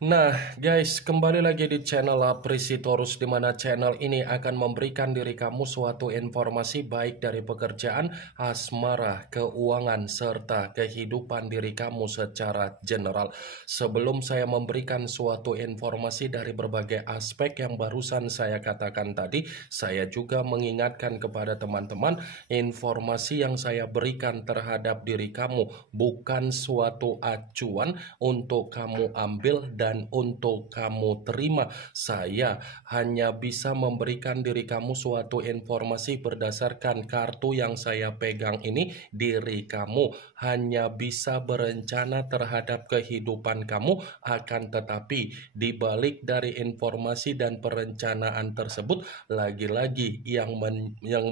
Nah, guys, kembali lagi di channel Apresitorus, di mana channel ini akan memberikan diri kamu suatu informasi baik dari pekerjaan, asmara, keuangan, serta kehidupan diri kamu secara general. Sebelum saya memberikan suatu informasi dari berbagai aspek yang barusan saya katakan tadi, saya juga mengingatkan kepada teman-teman, informasi yang saya berikan terhadap diri kamu bukan suatu acuan untuk kamu ambil dan untuk kamu terima. Saya hanya bisa memberikan diri kamu suatu informasi berdasarkan kartu yang saya pegang ini. Diri kamu hanya bisa berencana terhadap kehidupan kamu, akan tetapi di balik dari informasi dan perencanaan tersebut, lagi-lagi yang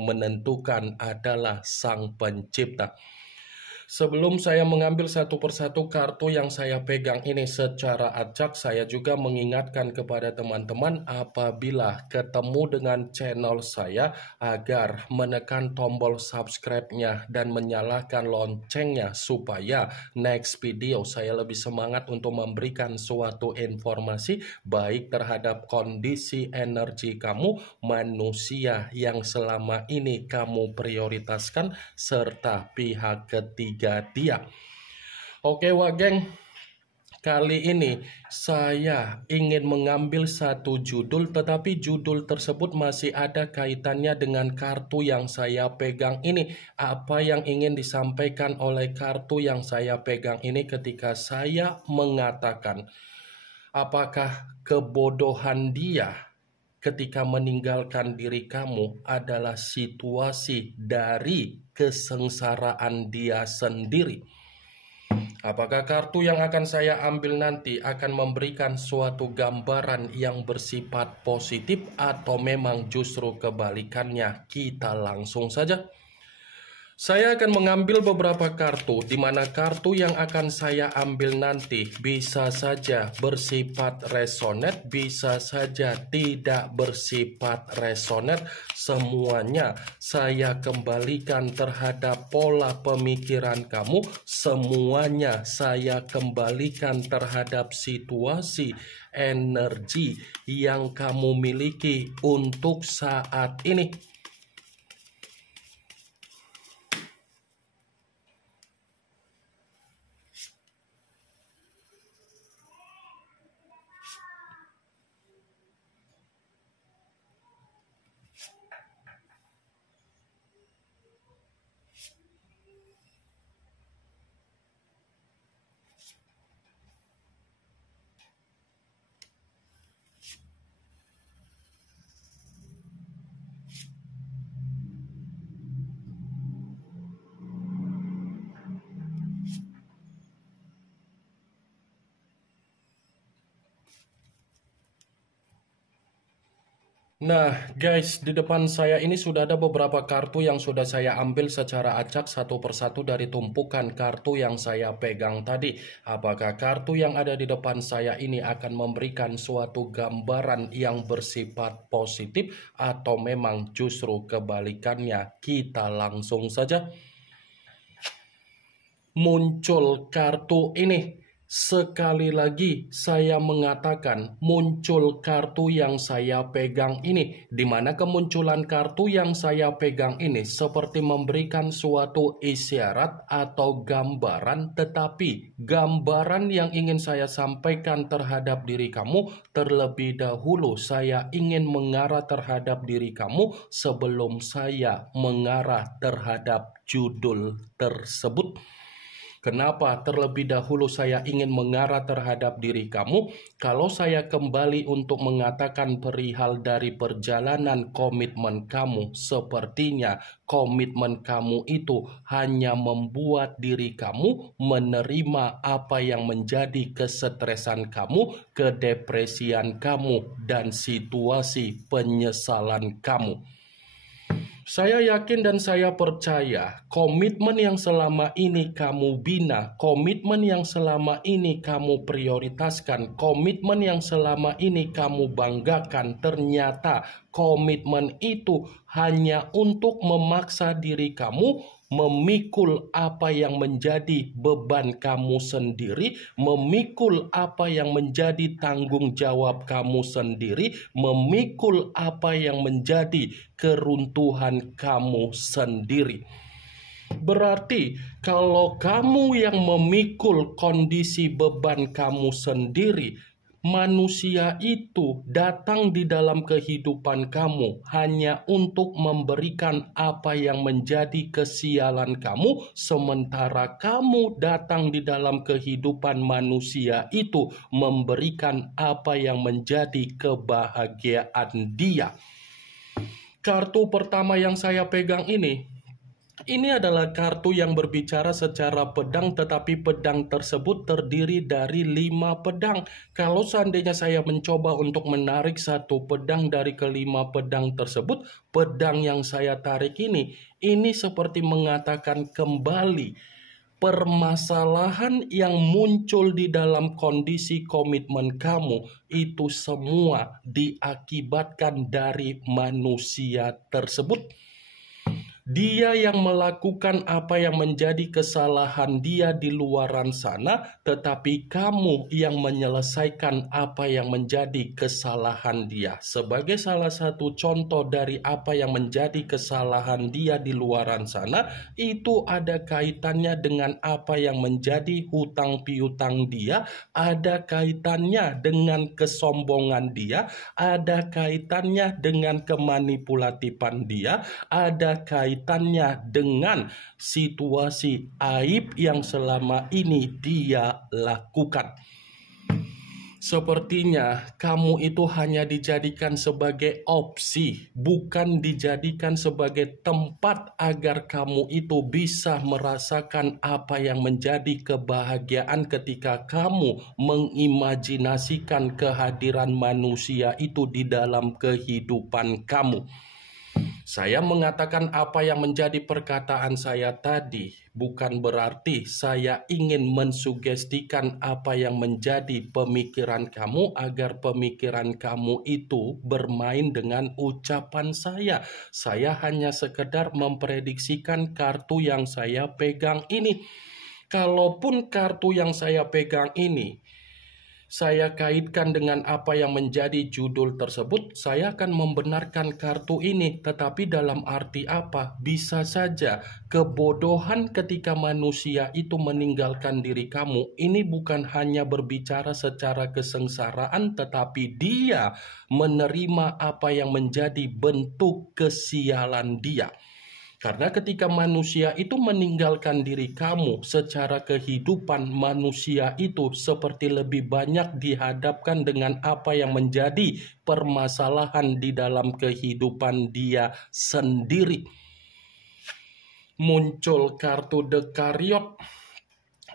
menentukan adalah Sang Pencipta. Sebelum saya mengambil satu persatu kartu yang saya pegang ini secara acak, saya juga mengingatkan kepada teman-teman apabila ketemu dengan channel saya agar menekan tombol subscribe-nya dan menyalakan loncengnya supaya next video saya lebih semangat untuk memberikan suatu informasi baik terhadap kondisi energi kamu, manusia yang selama ini kamu prioritaskan, serta pihak ketiga dia. Oke wah geng, kali ini saya ingin mengambil satu judul, tetapi judul tersebut masih ada kaitannya dengan kartu yang saya pegang ini. Apa yang ingin disampaikan oleh kartu yang saya pegang ini ketika saya mengatakan, apakah kebodohan dia ketika meninggalkan diri kamu adalah situasi dari kesengsaraan dia sendiri? Apakah kartu yang akan saya ambil nanti akan memberikan suatu gambaran yang bersifat positif atau memang justru kebalikannya? Kita langsung saja. Saya akan mengambil beberapa kartu, di mana kartu yang akan saya ambil nanti bisa saja bersifat resonate, bisa saja tidak bersifat resonate. Semuanya saya kembalikan terhadap pola pemikiran kamu, semuanya saya kembalikan terhadap situasi energi yang kamu miliki untuk saat ini. Nah guys, di depan saya ini sudah ada beberapa kartu yang sudah saya ambil secara acak satu persatu dari tumpukan kartu yang saya pegang tadi. Apakah kartu yang ada di depan saya ini akan memberikan suatu gambaran yang bersifat positif atau memang justru kebalikannya? Kita langsung saja. Muncul kartu ini. Sekali lagi saya mengatakan muncul kartu yang saya pegang ini, di mana kemunculan kartu yang saya pegang ini seperti memberikan suatu isyarat atau gambaran, tetapi gambaran yang ingin saya sampaikan terhadap diri kamu terlebih dahulu saya ingin mengarah terhadap diri kamu sebelum saya mengarah terhadap judul tersebut. Kenapa terlebih dahulu saya ingin mengarah terhadap diri kamu? Kalau saya kembali untuk mengatakan perihal dari perjalanan komitmen kamu, sepertinya komitmen kamu itu hanya membuat diri kamu menerima apa yang menjadi kesetresan kamu, kedepresian kamu, dan situasi penyesalan kamu. Saya yakin dan saya percaya komitmen yang selama ini kamu bina, komitmen yang selama ini kamu prioritaskan, komitmen yang selama ini kamu banggakan, ternyata komitmen itu hanya untuk memaksa diri kamu memikul apa yang menjadi beban kamu sendiri, memikul apa yang menjadi tanggung jawab kamu sendiri, memikul apa yang menjadi keruntuhan kamu sendiri. Berarti kalau kamu yang memikul kondisi beban kamu sendiri, manusia itu datang di dalam kehidupan kamu hanya untuk memberikan apa yang menjadi kesialan kamu, sementara kamu datang di dalam kehidupan manusia itu memberikan apa yang menjadi kebahagiaan dia. Kartu pertama yang saya pegang ini adalah kartu yang berbicara secara pedang, tetapi pedang tersebut terdiri dari 5 pedang. Kalau seandainya saya mencoba untuk menarik satu pedang dari kelima pedang tersebut, pedang yang saya tarik ini seperti mengatakan kembali permasalahan yang muncul di dalam kondisi komitmen kamu itu semua diakibatkan dari manusia tersebut. Dia yang melakukan apa yang menjadi kesalahan dia di luaran sana, tetapi kamu yang menyelesaikan apa yang menjadi kesalahan dia. Sebagai salah satu contoh dari apa yang menjadi kesalahan dia di luaran sana, itu ada kaitannya dengan apa yang menjadi hutang piutang dia, ada kaitannya dengan kesombongan dia, ada kaitannya dengan kemanipulatifan dia, ada kaitannya dengan situasi aib yang selama ini dia lakukan. Sepertinya kamu itu hanya dijadikan sebagai opsi, bukan dijadikan sebagai tempat agar kamu itu bisa merasakan apa yang menjadi kebahagiaan ketika kamu mengimajinasikan kehadiran manusia itu di dalam kehidupan kamu. Saya mengatakan apa yang menjadi perkataan saya tadi bukan berarti saya ingin mensugestikan apa yang menjadi pemikiran kamu agar pemikiran kamu itu bermain dengan ucapan saya. Saya hanya sekedar memprediksikan kartu yang saya pegang ini. Kalaupun kartu yang saya pegang ini saya kaitkan dengan apa yang menjadi judul tersebut, saya akan membenarkan kartu ini. Tetapi dalam arti apa? Bisa saja kebodohan ketika manusia itu meninggalkan diri kamu, ini bukan hanya berbicara secara kesengsaraan, tetapi dia menerima apa yang menjadi bentuk kesialan dia. Karena ketika manusia itu meninggalkan diri kamu, secara kehidupan manusia itu seperti lebih banyak dihadapkan dengan apa yang menjadi permasalahan di dalam kehidupan dia sendiri. Muncul kartu The Chariot,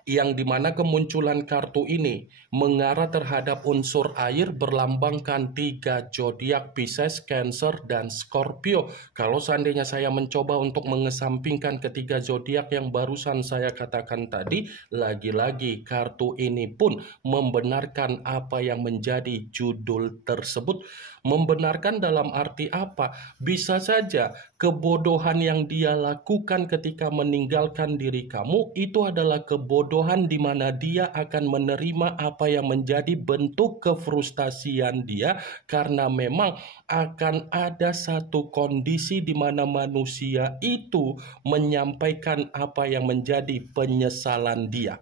yang dimana kemunculan kartu ini mengarah terhadap unsur air berlambangkan 3 zodiak Pisces, Cancer, dan Scorpio. Kalau seandainya saya mencoba untuk mengesampingkan ketiga zodiak yang barusan saya katakan tadi, lagi-lagi kartu ini pun membenarkan apa yang menjadi judul tersebut. Membenarkan dalam arti apa? Bisa saja kebodohan yang dia lakukan ketika meninggalkan diri kamu itu adalah kebodohan di mana dia akan menerima apa yang menjadi bentuk kefrustasian dia, karena memang akan ada satu kondisi di mana manusia itu menyampaikan apa yang menjadi penyesalan dia.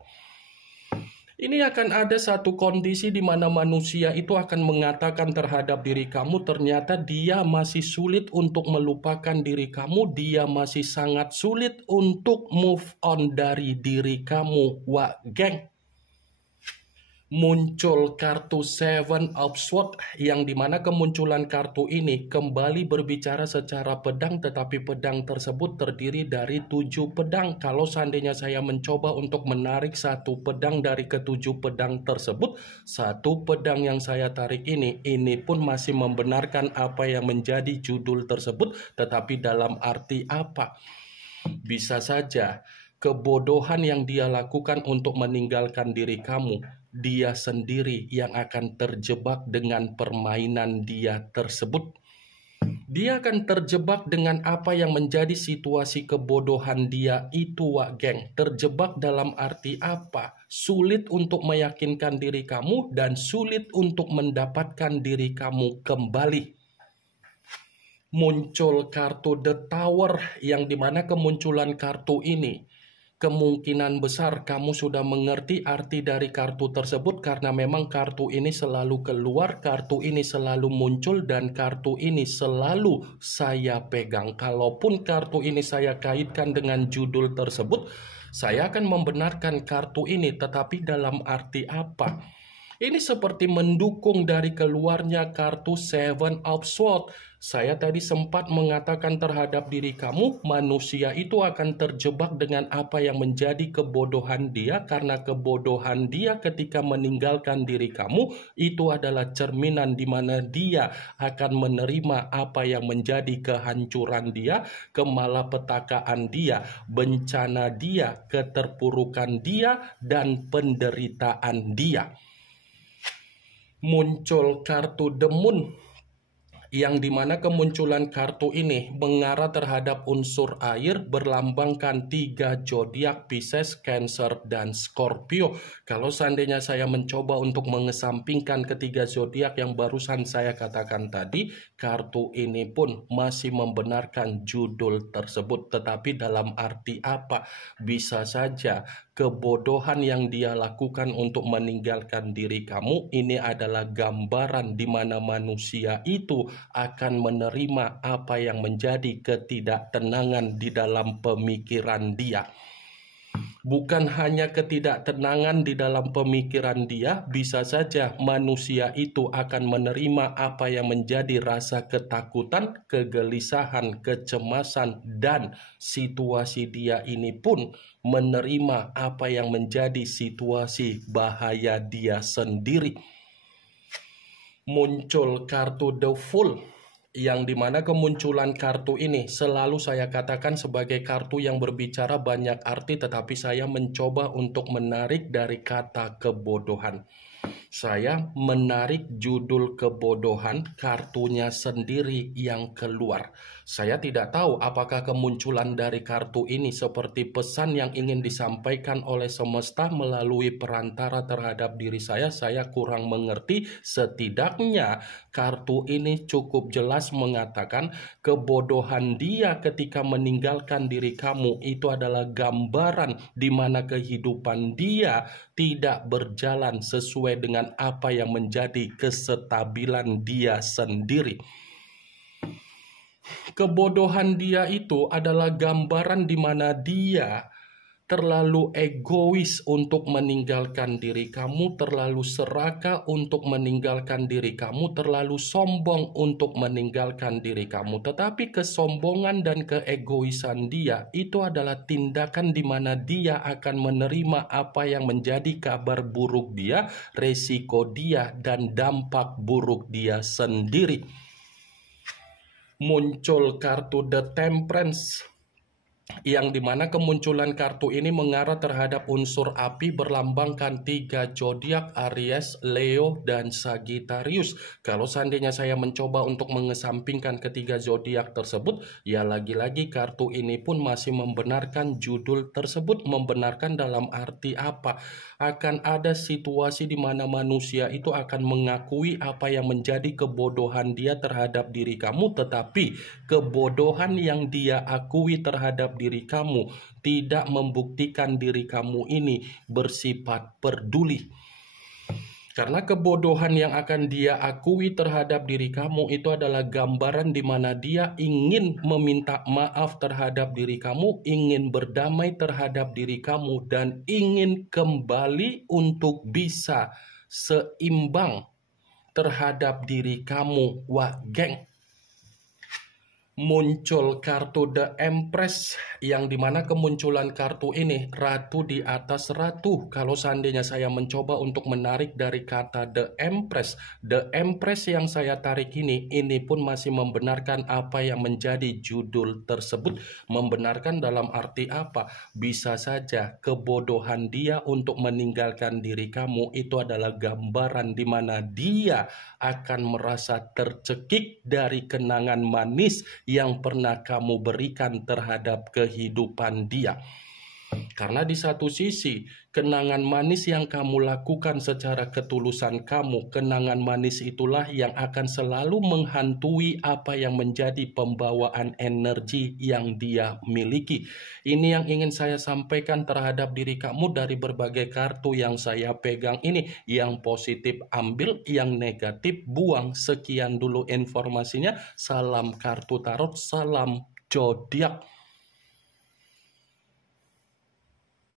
Ini akan ada satu kondisi di mana manusia itu akan mengatakan terhadap diri kamu, ternyata dia masih sulit untuk melupakan diri kamu, dia masih sangat sulit untuk move on dari diri kamu. Wah, geng. Muncul kartu Seven of Swords, yang dimana kemunculan kartu ini kembali berbicara secara pedang, tetapi pedang tersebut terdiri dari 7 pedang. Kalau seandainya saya mencoba untuk menarik satu pedang dari ke-7 pedang tersebut, satu pedang yang saya tarik ini pun masih membenarkan apa yang menjadi judul tersebut, tetapi dalam arti apa? Bisa saja kebodohan yang dia lakukan untuk meninggalkan diri kamu, dia sendiri yang akan terjebak dengan permainan dia tersebut. Dia akan terjebak dengan apa yang menjadi situasi kebodohan dia itu, Wak Geng. Terjebak dalam arti apa? Sulit untuk meyakinkan diri kamu dan sulit untuk mendapatkan diri kamu kembali. Muncul kartu The Tower, yang dimana kemunculan kartu ini kemungkinan besar kamu sudah mengerti arti dari kartu tersebut, karena memang kartu ini selalu keluar, kartu ini selalu muncul, dan kartu ini selalu saya pegang. Kalaupun kartu ini saya kaitkan dengan judul tersebut, saya akan membenarkan kartu ini, tetapi dalam arti apa? Ini seperti mendukung dari keluarnya kartu Seven of Swords. Saya tadi sempat mengatakan terhadap diri kamu, manusia itu akan terjebak dengan apa yang menjadi kebodohan dia, karena kebodohan dia ketika meninggalkan diri kamu itu adalah cerminan di mana dia akan menerima apa yang menjadi kehancuran dia, kemalapetakaan dia, bencana dia, keterpurukan dia, dan penderitaan dia. Muncul kartu The Moon, yang dimana kemunculan kartu ini mengarah terhadap unsur air, berlambangkan 3 zodiak, Pisces, Cancer, dan Scorpio. Kalau seandainya saya mencoba untuk mengesampingkan ketiga zodiak yang barusan saya katakan tadi, kartu ini pun masih membenarkan judul tersebut. Tetapi dalam arti apa? Bisa saja kebodohan yang dia lakukan untuk meninggalkan diri kamu ini adalah gambaran di mana manusia itu akan menerima apa yang menjadi ketidaktenangan di dalam pemikiran dia. Bukan hanya ketidaktenangan di dalam pemikiran dia, bisa saja manusia itu akan menerima apa yang menjadi rasa ketakutan, kegelisahan, kecemasan, dan situasi dia ini pun menerima apa yang menjadi situasi bahaya dia sendiri. Muncul kartu The Fool, yang dimana kemunculan kartu ini selalu saya katakan sebagai kartu yang berbicara banyak arti, tetapi saya mencoba untuk menarik dari kata kebodohan. Saya menarik judul kebodohan, kartunya sendiri yang keluar. Saya tidak tahu apakah kemunculan dari kartu ini seperti pesan yang ingin disampaikan oleh semesta melalui perantara terhadap diri saya kurang mengerti. Setidaknya kartu ini cukup jelas mengatakan kebodohan dia ketika meninggalkan diri kamu itu adalah gambaran di mana kehidupan dia tidak berjalan sesuai dengan apa yang menjadi kestabilan dia sendiri. Kebodohan dia itu adalah gambaran di mana dia terlalu egois untuk meninggalkan diri kamu, terlalu serakah untuk meninggalkan diri kamu, terlalu sombong untuk meninggalkan diri kamu. Tetapi kesombongan dan keegoisan dia itu adalah tindakan di mana dia akan menerima apa yang menjadi kabar buruk dia, resiko dia, dan dampak buruk dia sendiri. Muncul kartu The Temperance, yang dimana kemunculan kartu ini mengarah terhadap unsur api, berlambangkan 3 zodiak, Aries, Leo, dan Sagittarius. Kalau seandainya saya mencoba untuk mengesampingkan ketiga zodiak tersebut, ya lagi-lagi kartu ini pun masih membenarkan judul tersebut. Membenarkan dalam arti apa? Akan ada situasi di mana manusia itu akan mengakui apa yang menjadi kebodohan dia terhadap diri kamu, tetapi kebodohan yang dia akui terhadap diri kamu tidak membuktikan diri kamu ini bersifat peduli. Karena kebodohan yang akan dia akui terhadap diri kamu itu adalah gambaran di mana dia ingin meminta maaf terhadap diri kamu, ingin berdamai terhadap diri kamu, dan ingin kembali untuk bisa seimbang terhadap diri kamu, Wak Geng. muncul kartu The Empress, yang dimana kemunculan kartu ini ratu di atas ratu. Kalau seandainya saya mencoba untuk menarik dari kata The Empress yang saya tarik ini pun masih membenarkan apa yang menjadi judul tersebut. Membenarkan dalam arti apa? Bisa saja kebodohan dia untuk meninggalkan diri kamu itu adalah gambaran di mana dia akan merasa tercekik dari kenangan manis yang pernah kamu berikan terhadap kehidupan dia. Karena di satu sisi, kenangan manis yang kamu lakukan secara ketulusan kamu, kenangan manis itulah yang akan selalu menghantui apa yang menjadi pembawaan energi yang dia miliki. Ini yang ingin saya sampaikan terhadap diri kamu dari berbagai kartu yang saya pegang ini. Yang positif ambil, yang negatif buang. Sekian dulu informasinya. Salam kartu tarot, salam zodiak.